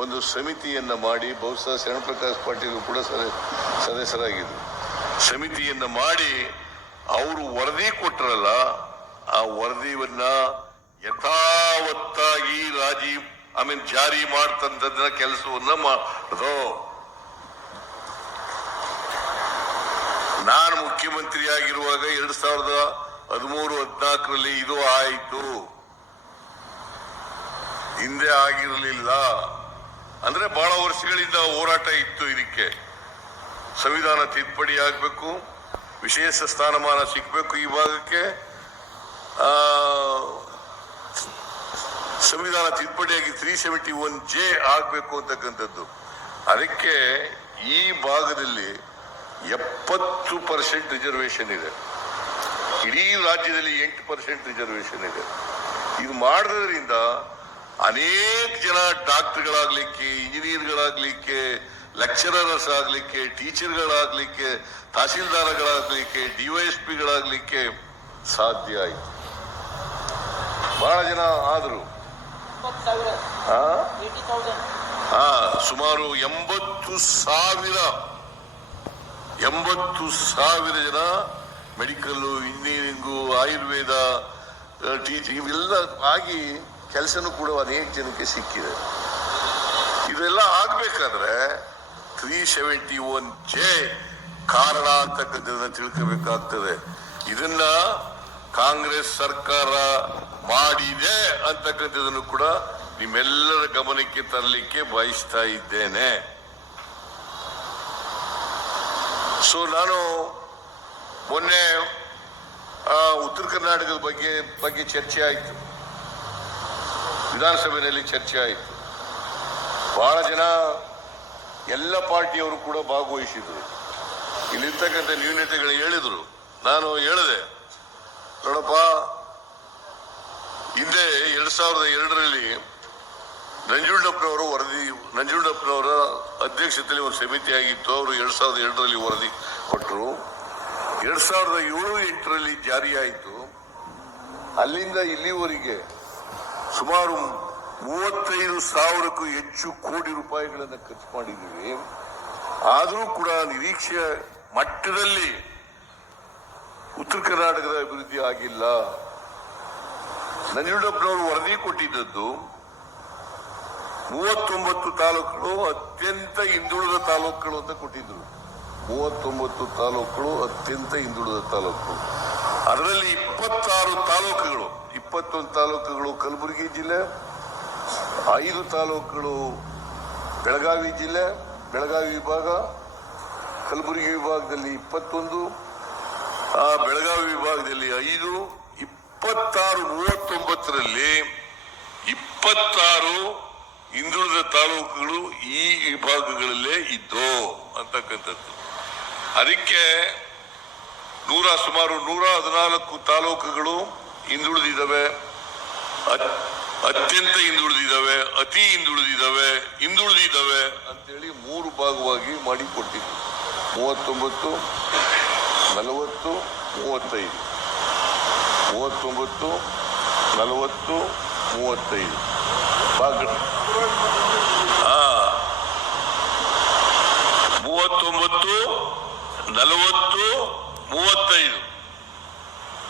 ಒಂದು ಸಮಿತಿಯನ್ನು ಮಾಡಿ ಬಹುಶಃ ಶರಣಪ್ರಕಾಶ್ ಪಾಟೀಲ್ ಕೂಡ ಸದಸ್ಯರಾಗಿದ್ದರು ಸಮಿತಿಯನ್ನು ಮಾಡಿ ಅವರು ವರದಿ ಕೊಟ್ಟರಲ್ಲ ಆ ವರದಿಯನ್ನ ಯಥಾವತ್ತಾಗಿ ರಾಜಿ, ಐ ಮೀನ್ ಜಾರಿ ಮಾಡ್ತಂತ ಕೆಲಸವನ್ನ ಮಾಡೋದು ನಾನು ಮುಖ್ಯಮಂತ್ರಿ ಆಗಿರುವಾಗ ಎರಡ್ ಸಾವಿರದ ಹದಿಮೂರು, ಹದಿನಾಲ್ಕರಲ್ಲಿ ಇದು ಆಯಿತು. ಹಿಂದೆ ಆಗಿರಲಿಲ್ಲ. ಬಹಳ ವರ್ಷಗಳಿಂದ ಹೋರಾಟ ಇತ್ತು ಇದಕ್ಕೆ. ಸಂವಿಧಾನ ತಿದ್ದುಪಡಿ ಆಗಬೇಕು, ವಿಶೇಷ ಸ್ಥಾನಮಾನ ಸಿಗಬೇಕು ಈ ಭಾಗಕ್ಕೆ. ಸಂವಿಧಾನ ತಿದ್ದುಪಡಿಯಾಗಿ ತ್ರೀ ಸೆವೆಂಟಿ ಒನ್ ಜೆ ಆಗಬೇಕು ಅಂತಕ್ಕಂಥದ್ದು. ಅದಕ್ಕೆ ಈ ಭಾಗದಲ್ಲಿ ಎಪ್ಪತ್ತು ಪರ್ಸೆಂಟ್ ರಿಸರ್ವೇಶನ್ ಇದೆ. ಇಡೀ ರಾಜ್ಯದಲ್ಲಿ ಎಂಟು ಪರ್ಸೆಂಟ್ ರಿಸರ್ವೇಶನ್ ಇದೆ. ಇದು ಮಾಡೋದ್ರಿಂದ ಅನೇಕ ಜನ ಡಾಕ್ಟರ್ಗಳಾಗ್ಲಿಕ್ಕೆ, ಇಂಜಿನಿಯರ್ಗಳಾಗ್ಲಿಕ್ಕೆ ಲೆಕ್ಚರರ್ಸ್ ಆಗ್ಲಿಕ್ಕೆ ಟೀಚರ್ಗಳಾಗ್ಲಿಕ್ಕೆ ತಹಸೀಲ್ದಾರ್ಗಳಾಗ್ಲಿಕ್ಕೆ ಡಿವೈಎಸ್ಪಿಗಳಾಗ್ಲಿಕ್ಕೆ ಸಾಧ್ಯ ಆಯ್ತು. ಬಹಳ ಜನ ಆದ್ರು. ಸುಮಾರು ಎಂಬತ್ತು ಸಾವಿರ ಎಂಬತ್ತು ಸಾವಿರ ಜನ ಮೆಡಿಕಲ್ ಇಂಜಿನಿಯರಿಂಗು, ಆಯುರ್ವೇದ ಟೀಚಿಂಗ್ ಇವೆಲ್ಲ ಆಗಿ ಕೆಲಸನೂ ಕೂಡ ಅನೇಕ ಜನಕ್ಕೆ ಸಿಕ್ಕಿದೆ. ಇದೆಲ್ಲ ಆಗ್ಬೇಕಾದ್ರೆ ತ್ರೀ ಸೆವೆಂಟಿ ಒನ್ ಜೆ ಕಾರಣ ಅಂತಕ್ಕಂಥದ್ದನ್ನ ತಿಳ್ಕೋಬೇಕಾಗ್ತದೆ. ಇದನ್ನ ಕಾಂಗ್ರೆಸ್ ಸರ್ಕಾರ ಮಾಡಿದೆ ಅಂತಕ್ಕಂಥದ್ದನ್ನು ಕೂಡ ನಿಮ್ಮೆಲ್ಲರ ಗಮನಕ್ಕೆ ತರಲಿಕ್ಕೆ ಬಯಸ್ತಾ ಇದ್ದೇನೆ. ಸೊ ನಾನು ಮೊನ್ನೆ ಉತ್ತರ ಕರ್ನಾಟಕದ ಬಗ್ಗೆ ಬಗ್ಗೆ ಚರ್ಚೆ ಆಯಿತು. ವಿಧಾನಸಭೆಯಲ್ಲಿ ಚರ್ಚೆ ಆಯಿತು. ಬಹಳ ಜನ ಎಲ್ಲ ಪಾರ್ಟಿಯವರು ಕೂಡ ಭಾಗವಹಿಸಿದ್ರು. ಇಲ್ಲಿರ್ತಕ್ಕಂಥ ನ್ಯೂನತೆಗಳು ಹೇಳಿದರು. ನಾನು ಹೇಳಿದೆ, ನೋಡಪ್ಪ, ಹಿಂದೆ ಎರಡ್ ಸಾವಿರದ ಎರಡರಲ್ಲಿ ನಂಜುಂಡಪ್ಪನವರು ವರದಿ, ನಂಜುಂಡಪ್ಪನವರ ಅಧ್ಯಕ್ಷತೆಯಲ್ಲಿ ಒಂದು ಸಮಿತಿ ಆಗಿತ್ತು. ಅವರು ಎರಡ್ ಸಾವಿರದ ಎರಡರಲ್ಲಿ ವರದಿ ಕೊಟ್ಟರು. ಎರಡ್ ಸಾವಿರದ ಏಳು ಎಂಟರಲ್ಲಿ ಜಾರಿಯಾಯಿತು. ಅಲ್ಲಿಂದ ಇಲ್ಲಿವರೆಗೆ ಸುಮಾರು ಮೂವತ್ತೈದು ಸಾವಿರಕ್ಕೂ ಹೆಚ್ಚು ಕೋಟಿ ರೂಪಾಯಿಗಳನ್ನು ಖರ್ಚು ಮಾಡಿದ್ದೀವಿ. ಆದರೂ ಕೂಡ ನಿರೀಕ್ಷೆಯ ಮಟ್ಟದಲ್ಲಿ ಉತ್ತರ ಕರ್ನಾಟಕದ ಅಭಿವೃದ್ಧಿ ಆಗಿಲ್ಲ. ನಂಜುಂಡಪ್ಪನವರು ವರದಿ ಕೊಟ್ಟಿದ್ದದ್ದು, ಮೂವತ್ತೊಂಬತ್ತು ತಾಲೂಕುಗಳು ಅತ್ಯಂತ ಹಿಂದುಳಿದ ತಾಲೂಕುಗಳು ಅಂತ ಕೊಟ್ಟಿದ್ರು. ಮೂವತ್ತೊಂಬತ್ತು ತಾಲೂಕುಗಳು ಅತ್ಯಂತ ಹಿಂದುಳಿದ ತಾಲೂಕು. ಅದರಲ್ಲಿ ಇಪ್ಪತ್ತಾರು ತಾಲೂಕುಗಳು ಇಪ್ಪತ್ತೊಂದು ತಾಲೂಕುಗಳು ಕಲಬುರಗಿ ಜಿಲ್ಲೆ, ಐದು ತಾಲೂಕುಗಳು ಬೆಳಗಾವಿ ಜಿಲ್ಲೆ, ಬೆಳಗಾವಿ ವಿಭಾಗ, ಕಲಬುರಗಿ ವಿಭಾಗದಲ್ಲಿ ಇಪ್ಪತ್ತೊಂದು, ಆ, ಬೆಳಗಾವಿ ವಿಭಾಗದಲ್ಲಿ ಐದು, ಇಪ್ಪತ್ತಾರು ಮೂವತ್ತೊಂಬತ್ತರಲ್ಲಿ ಇಪ್ಪತ್ತಾರು ಹಿಂದುಳಿದ ತಾಲೂಕುಗಳು ಈ ವಿಭಾಗಗಳಲ್ಲೇ ಇದ್ದು ಅಂತಕ್ಕಂಥದ್ದು. ಅದಕ್ಕೆ ನೂರ ಸುಮಾರು ನೂರ ಹದಿನಾಲ್ಕು ತಾಲೂಕುಗಳು ಹಿಂದುಳಿದಿದ್ದಾವೆ, ಅತ್- ಅತ್ಯಂತ ಹಿಂದುಳಿದಿದ್ದಾವೆ, ಅತಿ ಹಿಂದುಳಿದಿದ್ದಾವೆ ಹಿಂದುಳಿದಿದ್ದಾವೆ ಅಂತೇಳಿ ಮೂರು ಭಾಗವಾಗಿ ಮಾಡಿ ಕೊಟ್ಟಿದ್ದು ಮೂವತ್ತೊಂಬತ್ತು, ನಲವತ್ತು, ಮೂವತ್ತೈದು. ಮೂವತ್ತೊಂಬತ್ತು, ನಲವತ್ತು, ಮೂವತ್ತೈದು. ಭಾಗ. ಮೂವತ್ತೊಂಬತ್ತು, ನಲವತ್ತು, ಮೂವತ್ತೈದು.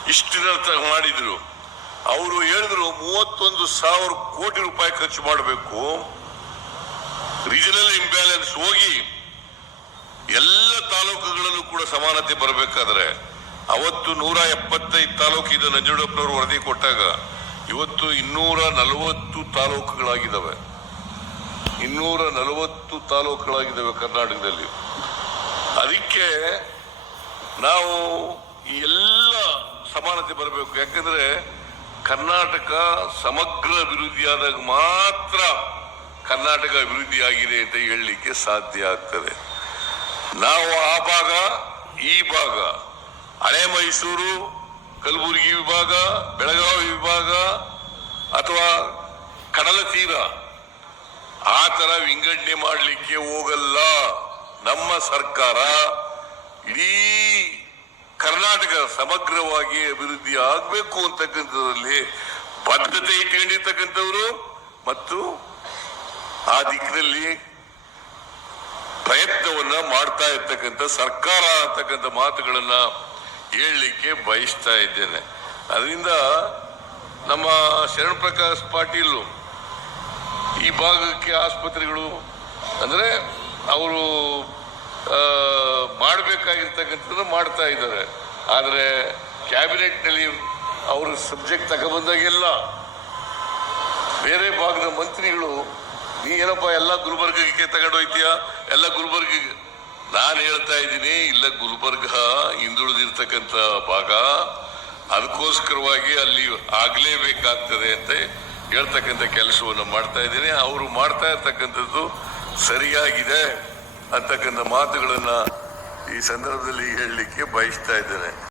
ಇಷ್ಟಿನ ಮಾಡಿದ್ರು. ಅವರು ಹೇಳಿದ್ರು ಮೂವತ್ತೊಂದು ಸಾವಿರ ಕೋಟಿ ರೂಪಾಯಿ ಖರ್ಚು ಮಾಡಬೇಕು. ರೀಜನಲ್ ಇಂಬ್ಯಾಲೆನ್ಸ್ ಹೋಗಿ ಎಲ್ಲ ತಾಲೂಕುಗಳಲ್ಲೂ ಕೂಡ ಸಮಾನತೆ ಬರಬೇಕಾದ್ರೆ ಅವತ್ತು ನೂರ ಎಪ್ಪತ್ತೈದು ತಾಲೂಕಿದ ನಂಜುಡಪ್ಪನವರು ವರದಿ ಕೊಟ್ಟಾಗ ಇವತ್ತು ಇನ್ನೂರ ನಲವತ್ತು ತಾಲೂಕುಗಳಾಗಿದ್ದಾವೆ. ಇನ್ನೂರ ನಲವತ್ತು ತಾಲೂಕುಗಳಾಗಿದ್ದಾವೆ ಕರ್ನಾಟಕದಲ್ಲಿ. ಅದಕ್ಕೆ ನಾವು ಎಲ್ಲ ಸಮಾನತೆ ಬರಬೇಕು. ಯಾಕಂದ್ರೆ ಕರ್ನಾಟಕ ಸಮಗ್ರ ಅಭಿವೃದ್ಧಿಯಾದಾಗ ಮಾತ್ರ ಕರ್ನಾಟಕ ಅಭಿವೃದ್ಧಿಯಾಗಿದೆ ಅಂತ ಹೇಳಲಿಕ್ಕೆ ಸಾಧ್ಯ ಆಗ್ತದೆ. ನಾವು ಆ ಭಾಗ, ಈ ಭಾಗ ಹಳೆ ಮೈಸೂರು ಕಲಬುರಗಿ ವಿಭಾಗ, ಬೆಳಗಾವಿ ವಿಭಾಗ ಅಥವಾ ಕಡಲ ತೀರ, ಆ ತರ ವಿಂಗಡಣೆ ಮಾಡಲಿಕ್ಕೆ ಹೋಗಲ್ಲ ನಮ್ಮ ಸರ್ಕಾರ. ಇಡೀ ಕರ್ನಾಟಕ ಸಮಗ್ರವಾಗಿ ಅಭಿವೃದ್ಧಿ ಆಗಬೇಕು ಅಂತಕ್ಕಂಥದ್ರಲ್ಲಿ ಬದ್ಧತೆ ಇಟ್ಕೊಂಡಿರ್ತಕ್ಕಂಥವ್ರು ಮತ್ತು ಆ ದಿಕ್ಕಿನಲ್ಲಿ ಪ್ರಯತ್ನವನ್ನ ಮಾಡ್ತಾ ಇರ್ತಕ್ಕಂಥ ಸರ್ಕಾರ ಅಂತಕ್ಕಂಥ ಮಾತುಗಳನ್ನ ಹೇಳಲಿಕ್ಕೆ ಬಯಸ್ತಾ ಇದ್ದೇನೆ. ಅದರಿಂದ ನಮ್ಮ ಶರಣ್ ಪ್ರಕಾಶ್ ಪಾಟೀಲ್ ಈ ಭಾಗಕ್ಕೆ ಆಸ್ಪತ್ರೆಗಳು, ಅಂದ್ರೆ ಅವರು ಮಾಡಬೇಕಾಗಿರ್ತಕ್ಕಂಥದ್ದು ಮಾಡ್ತಾ ಇದ್ದಾರೆ. ಆದರೆ ಕ್ಯಾಬಿನೆಟ್ನಲ್ಲಿ ಅವರು ಸಬ್ಜೆಕ್ಟ್ ತಗೊಬಂದಾಗೆಲ್ಲ ಬೇರೆ ಭಾಗದ ಮಂತ್ರಿಗಳು, ನೀ ಏನಪ್ಪ ಎಲ್ಲ ಗುಲ್ಬರ್ಗಕ್ಕೆ ತಗೊಂಡು ಹೋಯ್ತೀಯ ಎಲ್ಲ ಗುಲ್ಬರ್ಗಿಗೆ? ನಾನು ಹೇಳ್ತಾ ಇದ್ದೀನಿ, ಇಲ್ಲ ಗುಲ್ಬರ್ಗ ಹಿಂದುಳಿದಿರ್ತಕ್ಕಂಥ ಭಾಗ ಅದಕ್ಕೋಸ್ಕರವಾಗಿ ಅಲ್ಲಿ ಆಗಲೇಬೇಕಾಗ್ತದೆ ಅಂತ ಹೇಳ್ತಕ್ಕಂಥ ಕೆಲಸವನ್ನು ಮಾಡ್ತಾ ಇದ್ದೀನಿ. ಅವರು ಮಾಡ್ತಾ ಇರ್ತಕ್ಕಂಥದ್ದು ಸರಿಯಾಗಿದೆ ಅಂತಕ್ಕಂಥ ಮಾತುಗಳನ್ನ ಈ ಸಂದರ್ಭದಲ್ಲಿ ಹೇಳಲಿಕ್ಕೆ ಬಯಸ್ತಾ ಇದ್ದೇನೆ.